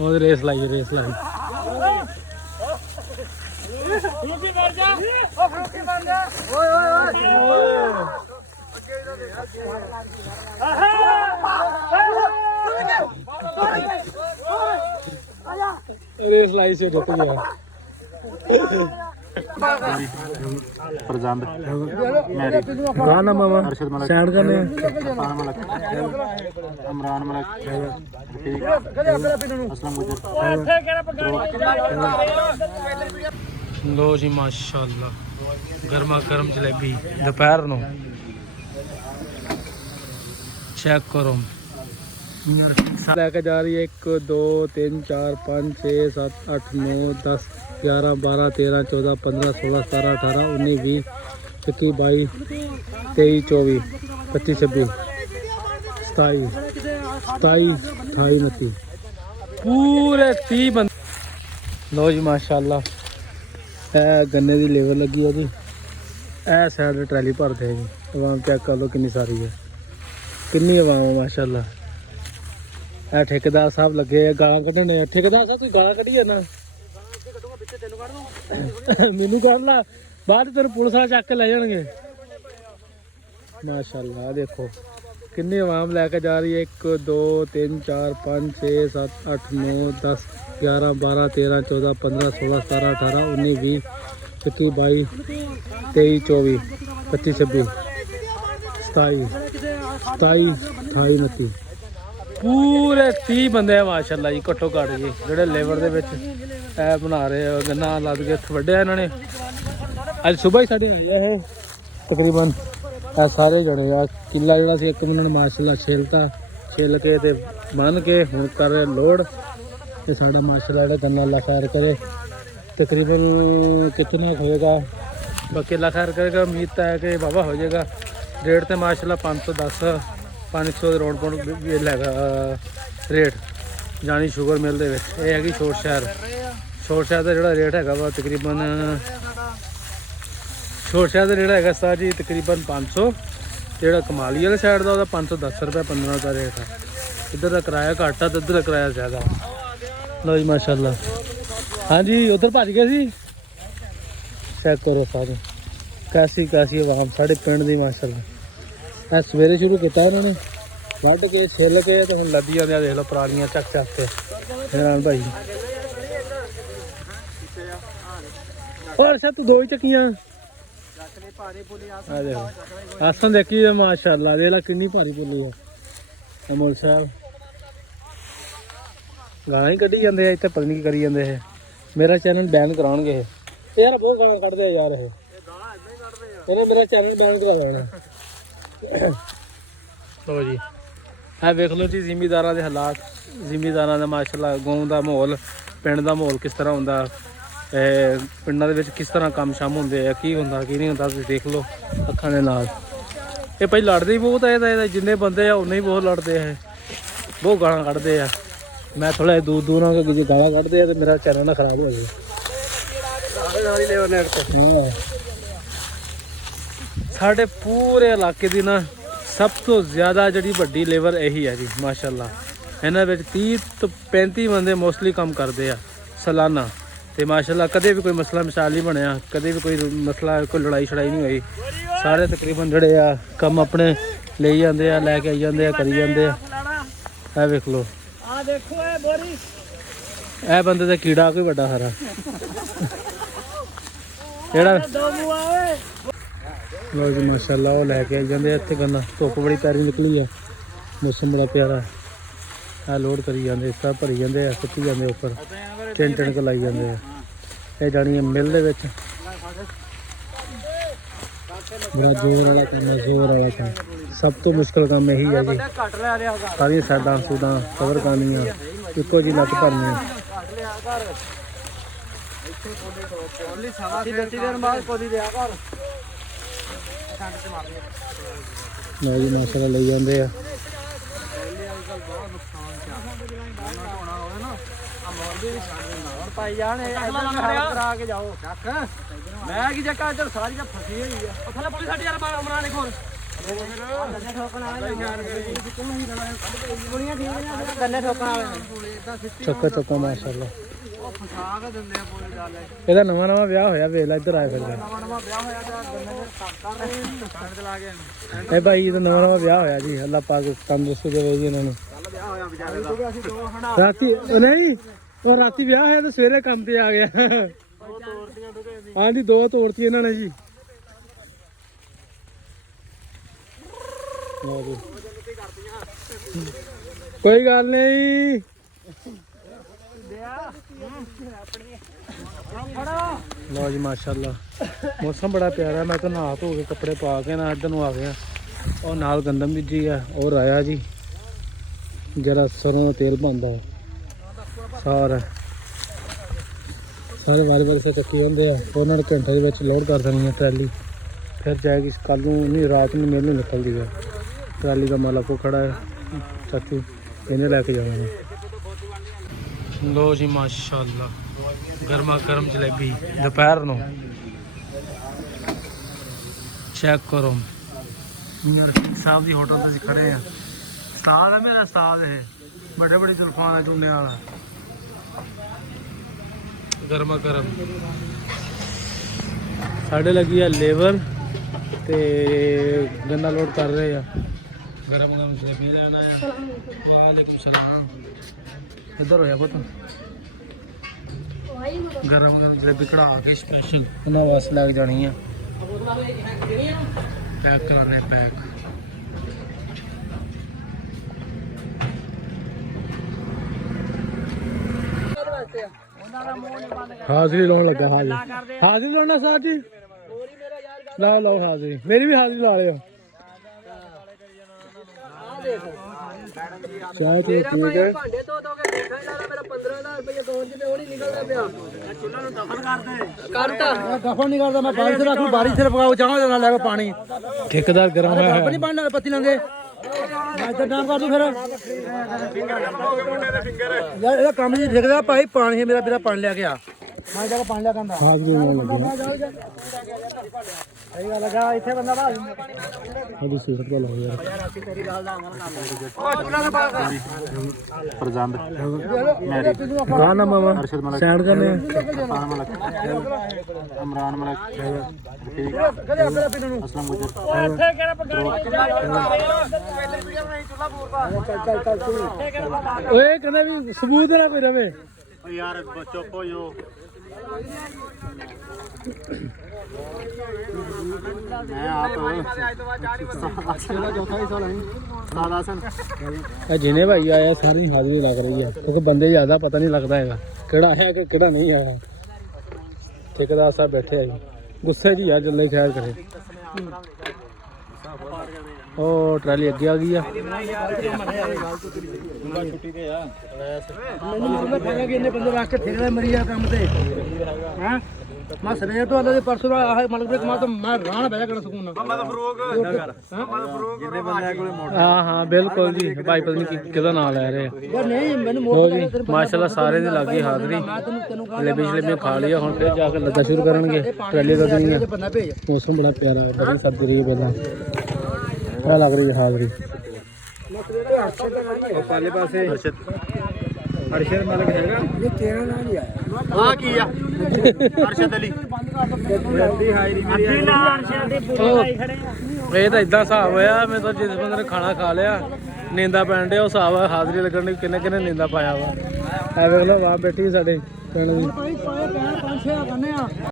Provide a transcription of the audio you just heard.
ਉਹ ਰੇਸ ਲਾਈ ਰੇਸ ਲਾਈ रेस लाई से रुक गया प्रजंद मैरी गाना मामा अरशद मलिक स्टैंड करने इरफान मलिक इमरान मलिक रफीक असलम गुजर लो जी माशाल्लाह गर्मा गर्म जलेबी दोपहर नो चेक करो लेके जा रही है 1 2 3 4 5 6 7 8 9 10 11 12 13 14 15 16 17 18 19 20 21 22 23 24 25 26 27 28 29 पूरे 30 बंदे। लो जी माशाल्लाह गन्ने की लेवर लगी है जी। ए साइड ट्रैली भरते हैं जी। आवाम चेक कर लो कितनी सारी है, कितनी आवाम है माशाल्लाह। ए ठेकेदार साहब लगे गाला कढ़ने। ठेकेदार साहब कोई गाला कढ़ी है ना मैनू कढ़ ला बाद तेरे पुलिस वाले चक के ले जाएंगे माशाल्लाह। देखो कितनी आवाम लैके जा रही है 1 2 3 4 5 6 7 8 9 10 11 12 13 14 15 16 17 18 19 20 21 22 23 24 25 26 27 28 29 पूरे 30 बंदे है माशाल्लाह जी घट्टो घट जी ਜਿਹੜੇ ਲੇਬਰ ਦੇ ਵਿੱਚ ਇਹ ਬਣਾ ਰਹੇ ਆ ਗੰਨਾ ਲੱਦ ਕੇ ਵੱਢਿਆ ਇਹਨਾਂ ਨੇ ਅੱਜ ਸਵੇਰ ਹੀ ਸਾਡੇ ਇਹ ਤਕਰੀਬਨ ਇਹ ਸਾਰੇ ਜਣੇ ਆ ਕਿੱਲਾ ਜਿਹੜਾ ਸੀ ਇੱਕ ਮਿੰਟ ਮਾਸ਼ਾਅੱਲਾ ਛਿਲ ਕੇ ਤੇ ਬੰਨ ਕੇ ਹੁਣ ਕਰ ਰਹੇ ਲੋਡ ਤੇ ਸਾਡਾ ਮਾਸ਼ਾਅੱਲਾ ਜਿਹੜਾ ਗੰਨਾ ਅੱਲਾ ਖੈਰ ਕਰੇ तकरीबन कितना होएगा बाकी अल्लाह खैर करेगा। उम्मीद है कि बाबा हो जाएगा। रेट तो माशाल्लाह 510 500 रोड पर भी लैगा रेट जानी शुगर मिल दे विच ये हैगी छोट शहर का जिहड़ा रेट हैगा वा तकरीबन छोट शहर का जिहड़ा हैगा सर जी तकरीबन 500 जिहड़ा कमाली वाले साइड का 510 रुपये 15 का रेट है। इधर का किराया घट है तो इधर का किराया ज़्यादा। लो जी माशाल्लाह हाँ जी उधर भज गए सी चेक करो सारे कैसी आवाम साढ़े पिंड की माशाल्लाह। सवेरे शुरू किया इन्होंने वढ़ के छिल के तो हम लदी जाते देख लो परालियां चक के हैरान भाई। और अच्छा तू 2 ही चक्कियां आसन देखी माशाल्लाह देख ला कितनी भारी पुली है। अमोल साहब गालां ही कढ़ी जाते हैं इतने पता नहीं करी जाते हैं। मेरा चैनल बैन कराएंगे यार बहुत गालां कढ़ते हैं यार इन्हें मेरा चैनल बैन करा देना। लो जी है वेख लो जी जिमीदारां दे हालात जिमीदारां दा माशाल्लाह गांव दा माहौल पिंड दा माहौल किस तरह हुंदा पिंडां दे विच किस तरह काम शाम हुंदे आ की हुंदा की नहीं हुंदा तुसीं देख लो अखां दे नाल। ये भाई लड़दे ही बहुत है जिन्ने बंदे आ उन्ने ही बहुत लड़ते हैं बहुत गालां कढ़दे आ। मैं थोड़ा दूर आगे जो गाला कढ़ते हैं तो मेरा चैनल ना खराब हो गया। साढ़े पूरे इलाके की ना सब तो ज़्यादा जी वड्डी लेबर यही है जी माशाल्लाह। इन्हां विच 30 तो 35 बंदे मोस्टली काम करते हैं सालाना तो माशाल्लाह कदे भी कोई मसला मिसाल नहीं बनया कदे भी कोई मसला कोई लड़ाई शड़ाई नहीं हुई। सारे तकरीबन जड़े आ कम अपने ले जाते हैं लैके आई जाते हैं करी जाते हैं। वेख लो ए बंदे का कीड़ा कोई बड़ा सारा लो जी माशाल्लाह वो लैके आई जाते इतने गन्ना धुप बड़ी प्यारी निकली है मौसम बड़ा प्यारा है लोड करी जाते इस तरह भरी जाते सुट्टी जाते उपर टिन क लाई जाते ये जानी है मिल दे विच बड़ा जोर वाला काम है जोर वाला काम सब तो मुश्किल काम यही है जी। सारी साइडां सूडां कवर करनियां इको जी लत्त भरनी। जी माशाल्लाह ले जाते हैं ਚੱਕਾ ਚੱਕਾ ਮਾਸ਼ਾਅੱਲਾ। ਇਹਦਾ ਨਵਾਂ ਨਵਾਂ ਵਿਆਹ ਹੋਇਆ, ਵੇਖ ਲੈ ਇੱਧਰ ਆਏ ਫਿਰ ਇਹ ਭਾਈ ਦਾ ਨਵਾਂ ਨਵਾਂ ਵਿਆਹ ਹੋਇਆ ਜੀ। ਅੱਲਾ ਪਾਕ ਤੰਦਰੁਸਤੀ ਦੇਵੇ ਜੀ ਇਹਨਾਂ ਨੂੰ। ਰਾਤੀ ਨਹੀਂ, ਉਹ ਰਾਤੀ ਵਿਆਹ ਹੋਇਆ ਤੇ ਸਵੇਰੇ ਕੰਮ ਤੇ ਆ ਗਿਆ। ਹਾਂਜੀ 2 ਤੋੜਤੀਆਂ ਇਹਨਾਂ ਨੇ ਜੀ। ਕੋਈ ਗੱਲ ਨਹੀਂ। ਲਓ ਜੀ ਮਾਸ਼ਾਅੱਲਾ, ਮੌਸਮ ਬੜਾ ਪਿਆਰਾ। ਮੈਂ ਤਾਂ ਨਹਾ ਧੋ ਕੇ ਕੱਪੜੇ ਪਾ ਕੇ ਨਾ ਇੱਧਰ ਨੂੰ ਆ ਗਿਆ। ਉਹ ਨਾਲ ਗੰਦਮ ਬੀਜੀ ਆ, ਉਹ ਰਾਇਆ ਜੀ ਜਿਹੜਾ ਸਰੋਂ ਦਾ ਤੇਲ ਬਣਦਾ ਸਾਰੇ ਵਾਰ ਸੇ ਚੱਕੀ ਹੁੰਦੇ ਆ। ਉਹਨਾਂ ਨੇ ਘੰਟੇ ਦੇ ਵਿੱਚ ਲੋਡ ਕਰ ਦੇਣੀ ਹੈ ਟਰਾਲੀ, ਫਿਰ ਜਾਏਗੀ ਕੱਲ ਨੂੰ ਨਹੀਂ ਰਾਤ ਨੂੰ ਮੇਲ ਨੂੰ ਨਿਕਲਦੀ ਹੈ। ਟਰਾਲੀ ਦਾ ਮਾਲਾ ਕੋ ਖੜਾ ਹੈ ਚਾਚੂ, ਇਹਨੇ ਲੈ ਕੇ ਜਾਣਾ। ਲੋ ਜੀ ਮਾਸ਼ਾਅੱਲਾ, ਗਰਮਾ ਗਰਮ ਜਲੇਬੀ ਦੁਪਹਿਰ ਨੂੰ ਚੈੱਕ ਕਰੋ। ਸਾਹਿਬ ਦੀ ਹੋਟਲ ਤੇ ਅਸੀਂ ਖੜੇ ਆ। ਉਸਤਾਦ ਹੈ ਮੇਰਾ, ਉਸਤਾਦ ਹੈ ਬੜੇ ਬੜੇ ਜ਼ੁਲਫਾਂ ਦਾ ਚੂਨੇ ਵਾਲਾ। ਗਰਮਾ ਗਰਮ ਸਾਡੇ ਲੱਗੀ ਆ ਲੇਬਰ ਤੇ ਗੰਨਾ ਲੋਡ ਕਰ ਰਹੇ ਆ। ਗਰਮ ਗਰਮ ਜਲੇਬੀ ਲੈਣਾ ਆ। ਵਾਲੇਕੁਮ ਸਲਾਮ। ਕਿੱਧਰ ਹੋਇਆ ਪੁੱਤ? ਗਰਮ ਗਰਮ ਜਲੇਬੀ ਕਢਾ ਕੇ ਸਪੈਸ਼ਲ ਉਹਨਾਂ ਵਾਸਤੇ ਲੱਗ ਜਾਣੀ ਆ। ਪੈਕ ਕਰਾਣੇ ਪੈਕ। ਹਾਜ਼ਰੀ ਲਾਉਣ ਲੱਗਾ। ਹਾਜ਼ਰੀ ਲਾਉਣਾ ਸਾਹ ਜੀ, ਲਾ ਲਓ ਹਾਜ਼ਰੀ। ਮੇਰੀ ਵੀ ਹਾਜ਼ਰੀ ਲਾ ਲਿਓ। ਚਾਹ ਤੇ ਠੀਕ ਹੈ। ਭਾਂਡੇ ਧੋ ਧੋ ਕੇ ਦੇਖਿਆ ਯਾਰ, ਮੇਰਾ 15000 ਰੁਪਏ ਅਕਾਊਂਟ 'ਚ ਤੇ ਉਹ ਨਹੀਂ ਨਿਕਲਦਾ ਪਿਆ। ਚੁੱਲ੍ਹਾ ਨੂੰ ਦਫਨ ਕਰ ਦੇ। ਕਰਤਾ ਦਫਨ ਨਹੀਂ ਕਰਦਾ। ਮੈਂ ਬਾਰਿਸ਼ ਰੱਖ ਲੂ, ਬਾਰਿਸ਼ ਸਿਰ ਪਕਾਉ ਚਾਹਾਂ ਦੇ ਨਾਲ ਲੈ ਕੇ ਪਾਣੀ। ਠੇਕੇਦਾਰ ਗਰਮ ਹੋਇਆ ਹੈ। ਆਪਣੀ ਪਾਣੀ ਨਾਲ ਪੱਤੀ ਲਾਂਦੇ ਮੈਂ ਤਾਂ ਨਾਮ ਕਰ ਦੂ ਫਿਰ ਯਾਰ। ਇਹਦਾ ਕੰਮ ਜੀ ਠੇਕੇਦਾਰ ਭਾਈ, ਪਾਣੀ ਮੇਰਾ ਵੀਰਾ ਪਾਣੀ ਲੈ ਕੇ ਆ। ਮੈਂ ਜਾ ਕੇ ਪਾਣੀ ਲੈ ਕੇ ਆਂਦਾ। ਹਾਂ ਜੀ ਸਹੀ ਗੱਲ ਲਗਾ ਇੱਥੇ ਬੰਦਾ ਬਾਹਰ ਉਹਦੀ ਸਿਹਤ ਦਾ ਲਾਓ ਯਾਰ। फरजांद गाना मामा अरशद मलिक साइड करने फरहान मलिक इमरान मलिक असलम गुजर। ओए कहना भी सबूत ना कोई रवे यार चुप हो जो। मैं आप जिन्हें भाई आया सारी हाजिरी लग रही है क्योंकि बंदे ज़्यादा पता नहीं लगता है केड़ा आया कि केड़ा नहीं आया। ठेकेदार साहब बैठे है गुस्से जी यार, जल्दी खैर करे। ओ ट्राली अगे आ गई है। मैं सवेर तो आदा परसों मतलब मैं राह बह कर सकूँ। हाँ हाँ बिल्कुल जी भाई, पता नहीं किहदा नाम लै रहे जी। माशाल्लाह सारे दी लग गई हाजरी। जलेबी जलेबी खा लिया, हुण फिर जाके लग्गा शुरू करनगे ट्राली का देनी है। मौसम बड़ा प्यारा है, बड़ी सर्दी रही है पहला क्या लग रही है हाजरी। पाले पासे अरशद मलिक हैगा, ये तेरा नाम ही आया। हां की आ अरशद अली जल्दी हाजरी मेरी अरशद दी पूरी लाई खड़े आ। ਇਹ ਤਾਂ ਇਦਾਂ ਹਿਸਾਬ ਹੋਇਆ, ਮੈਂ ਤਾਂ ਜਿਸ ਬੰਦੇ ਨੇ ਖਾਣਾ ਖਾ ਲਿਆ ਨੀਂਦਾ ਪੈਣ ਡਿਆ, ਉਹ ਹਿਸਾਬ ਆ ਹਾਜ਼ਰੀ ਲੱਗਣ ਦੀ ਕਿੰਨੇ ਕਿੰਨੇ ਨੀਂਦਾ ਪਾਇਆ ਵਾ। ਐ ਵੇਖ ਲਓ ਵਾਹ ਬੈਠੀ ਸਾਡੇ ਪਿੰਡ ਦੀ।